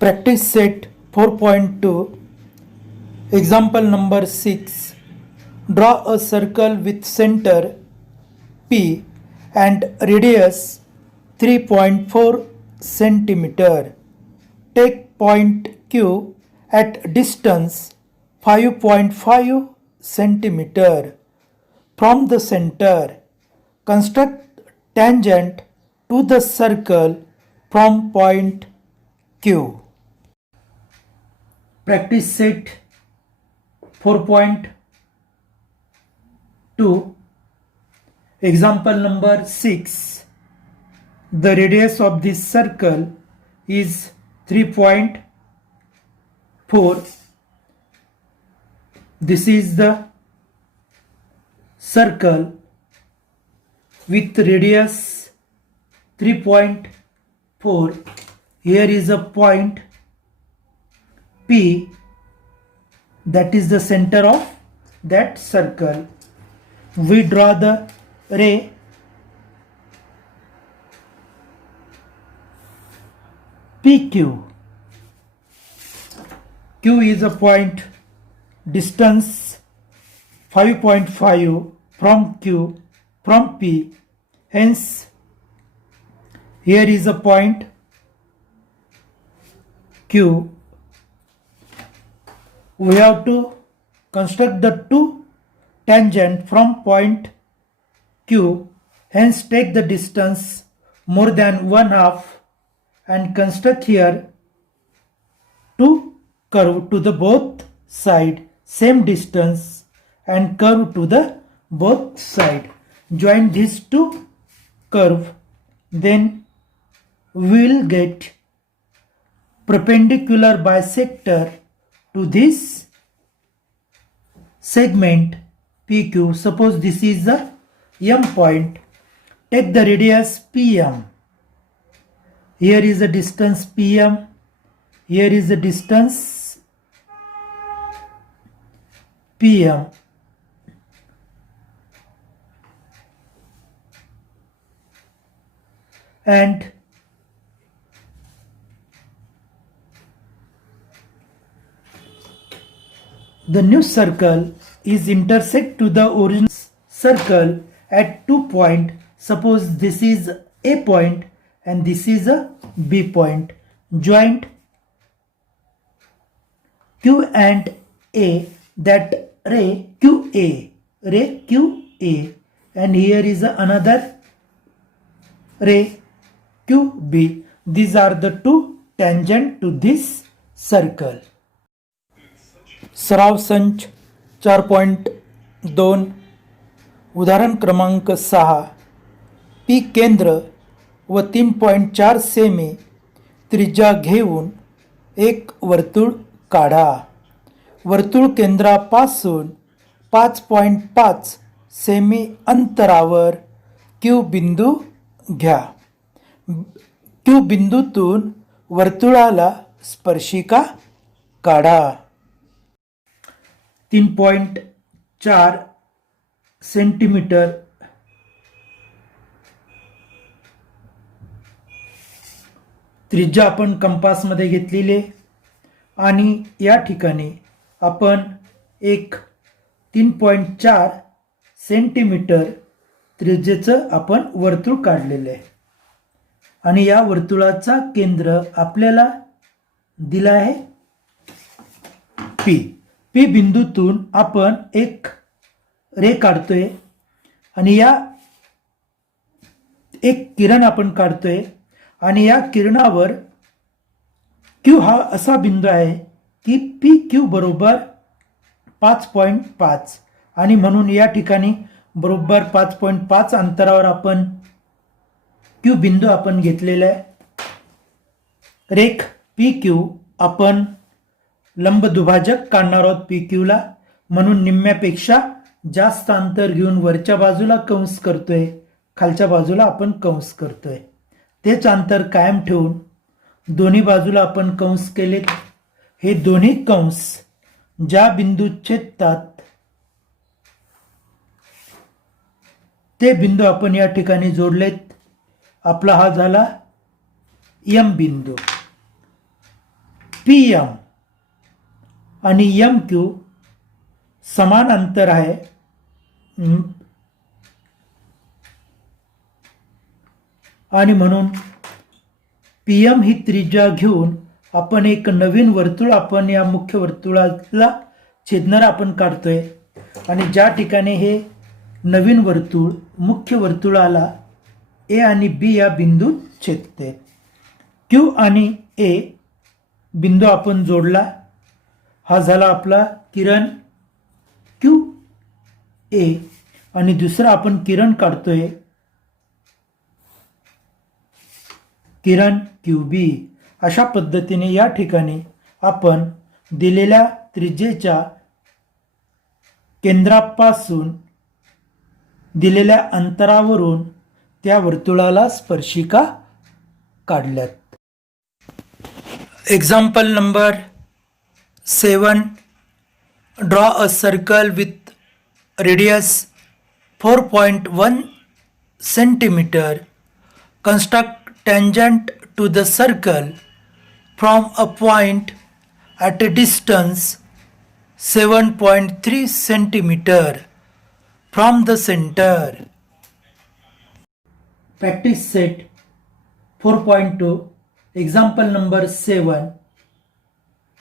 Practice set 4.2. Example number 6. Draw a circle with center P and radius 3.4 centimeter. Take point Q at distance 5.5 centimeter from the center. Construct tangent to the circle from point Q. Practice set 4.2. Example number 6. The radius of this circle is 3.4. This is the circle with radius 3.4. Here is a point P, that is the center of that circle. We draw the ray PQ. Q is a point, distance 5.5 from Q, from P. Hence, here is a point Q. We have to construct the two tangent from point Q. Hence, take the distance more than 1/2 and construct here two curve to the both side, same distance, and curve to the both side. Join these two curve, then we will get perpendicular bisector to this segment PQ. Suppose this is the M point. Take the radius PM. Here is the distance PM. Here is the distance PM. And the new circle is intersect to the original circle at 2 points. Suppose this is A point and this is a B point. Joint Q and A, that ray QA, and here is another ray QB. These are the two tangent to this circle. सराव संच 4.2. उदाहरण क्रमांक 6. P केंद्र व 3.4 semi त्रिज्या घेऊन एक वर्तुळ काढा. वर्तुळ केंद्रापासून 5.5 सेमी अंतरावर Q बिंदू घ्या. Q बिंदूतून वर्तुळाला स्पर्शिका काढा. 3.4 सेंटीमीटर त्रिज्या आपण कंपासमध्ये घेतलेली आहे आणि या ठिकाणी आपण एक 3.4 सेंटीमीटर त्रिज्येचं आपण वर्तुळ काढलेलं आहे आणि या वर्तुळाचा केंद्र आपल्याला दिला आहे पी बिंदूतून आपण एक रे काढतोय आणि या एक किरण आपण काढतोय आणि या किरणावर Q हा असा बिंदू आहे की PQ बरोबर 5.5 आणि म्हणून या ठिकाणी बरोबर 5.5 अंतरावर आपण Q बिंदू आपण घेतलेला आहे. रेख PQ आपण लंब दुभाजक काढणार आहोत PQ ला, म्हणून निम्म्यापेक्षा जास्त अंतर घेऊन वरच्या बाजूला कंस करतोय, खालच्या बाजूला आपण कंस करतोय. तेच अंतर कायम ठेवून दोन्ही बाजूला आपण कंस केलेत. हे दोन्ही कंस ज्या बिंदूत छेदतात ते बिंदू आपण या ठिकाणी जोडलेत. आपला हा झाला एम बिंदू. PM आणि MQ समान अंतर आहे. आणि म्हणून PM ही त्रिज्या घेऊन आपण एक नवीन वर्तुळ आपण या मुख्य वर्तुळाला छेदणारा आपण काढतोय. आणि ज्या ठिकाणी हे नवीन वर्तुळ मुख्य वर्तुळाला A आणि B या बिंदूत छेदते. Q आणि A बिंदू आपण जोडला. हा झाला आपला किरण QA आणि दुसरा आपण किरण काढतोय किरण QB. अशा पद्धतीने या ठिकाणी आपण दिलेल्या त्रिज्येच्या केंद्रापासून दिलेल्या अंतरावरून त्या वर्तुळाला स्पर्शिका काढल्यात. Example number 7. Draw a circle with radius 4.1 centimeter. Construct tangent to the circle from a point at a distance 7.3 centimeter from the center. Practice set 4.2. Example number 7.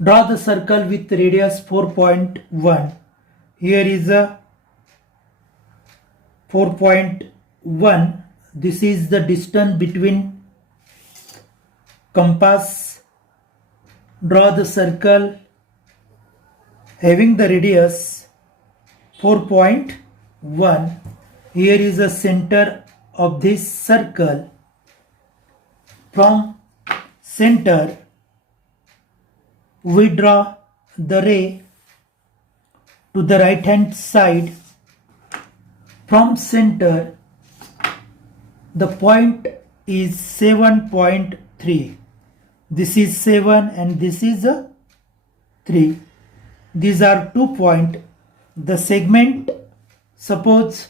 Draw the circle with radius 4.1. Here is a 4.1. This is the distance between compass. Draw the circle having the radius 4.1. Here is the center of this circle. From center we draw the ray to the right hand side. From center the point is 7.3. This is 7 and this is a 3. These are 2 points. The segment, suppose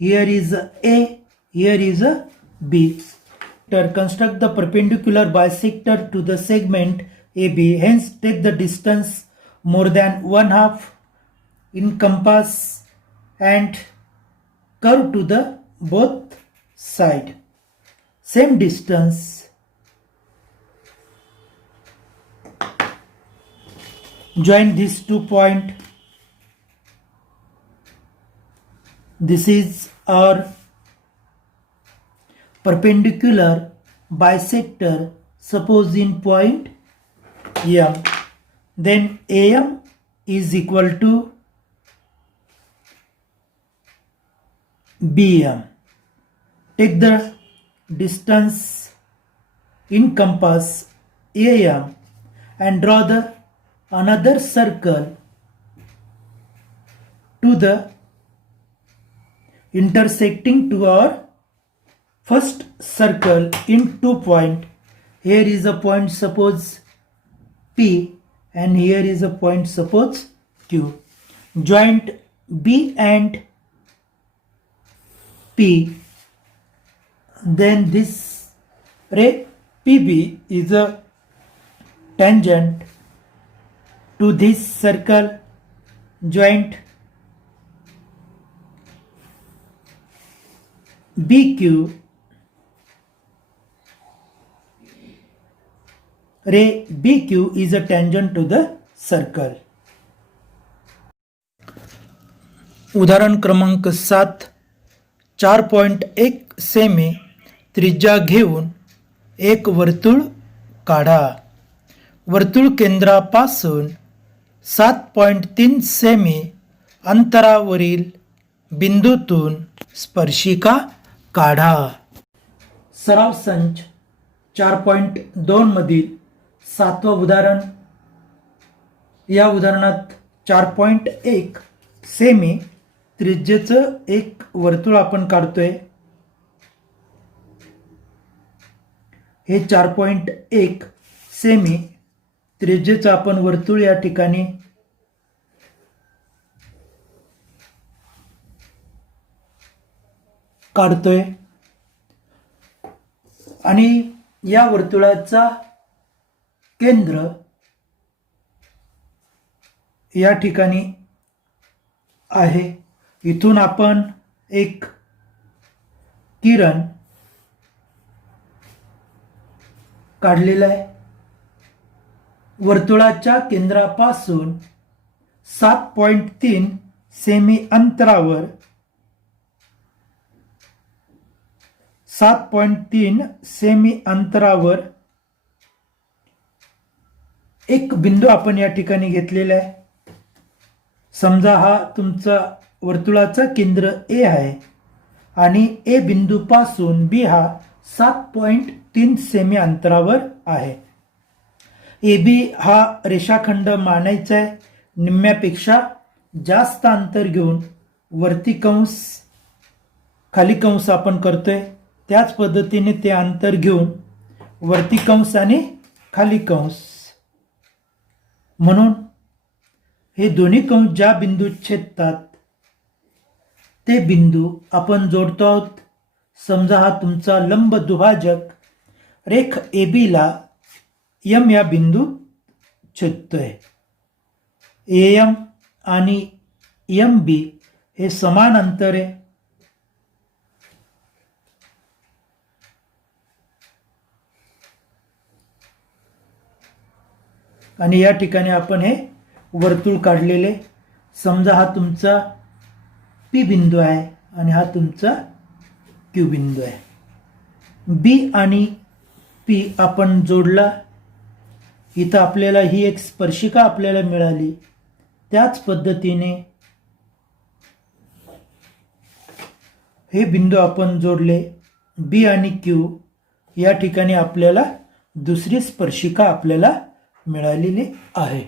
here is a A, here is a B. Construct the perpendicular bisector to the segment AB. Hence take the distance more than 1/2 in compass and curve to the both side. Same distance join these 2 points. This is our perpendicular bisector, suppose in point M. Then AM is equal to BM. Take the distance in compass AM and draw the another circle to the intersecting to our first circle in 2 points. Here is a point, suppose P, and here is a point, suppose Q. Joint B and P. Then this ray PB is a tangent to this circle. Joint BQ. Ray BQ is a tangent to the circle. उदाहरण क्रमांक 7. 4.1 semi त्रिज्या घेऊन एक वर्तुळ काढा. वर्तुळ केंद्रापासून 7.3 semi अंतरावरील बिंदूतून स्पर्शिका काढा. सराव संच 4.2 मधील 7वं उदाहरण. या उदाहरणात 4.1 सेमी त्रिज्येचं एक वर्तुळ आपण काढतोय. हे 4.1 सेमी त्रिज्येचं आपण वर्तुळ या ठिकाणी काढतोय आणि या वर्तुळाचा केंद्र या ठिकाणी आहे. इथून आपण एक किरण काढलेला आहे. वर्तुळाच्या केंद्रापासून 7.3 सेमी अंतरावर 7.3 सेमी अंतरावर एक बिंदू आपण या ठिकाणी घेतलेला आहे. समजा हा तुमचा वर्तुळाचा केंद्र ए आहे आणि ए बिंदूपासून बी हा 7.3 सेमी अंतरावर आहे. ए बी हा रेषाखंड मानायचा आहे. निम्म्यापेक्षा जास्त अंतर घेऊन वरती कंस खाली कंस आपण करतोय. त्याच पद्धतीने ते अंतर घेऊन वरती कंस आणि खाली कंस, म्हणून हे दोन्ही कंस ज्या बिंदूत छेदतात ते बिंदू आपण जोडतो आहोत. समजा हा तुमचा लंब दुभाजक रेख ए बीला एम या बिंदूत छेदतोय. एम आणि एम बी हे समान अंतर आहे. आणि या ठिकाणी आपण हे वर्तुळ काढलेले. समजा हा तुमचा पी बिंदू आहे आणि हा तुमचा क्यू बिंदू आहे. बी आणि पी आपण जोडला. इथं आपल्याला ही एक स्पर्शिका आपल्याला मिळाली. त्याच पद्धतीने हे बिंदू आपण जोडले. बी आणि क्यू या ठिकाणी आपल्याला दुसरी स्पर्शिका आपल्याला मिळालेली आहे.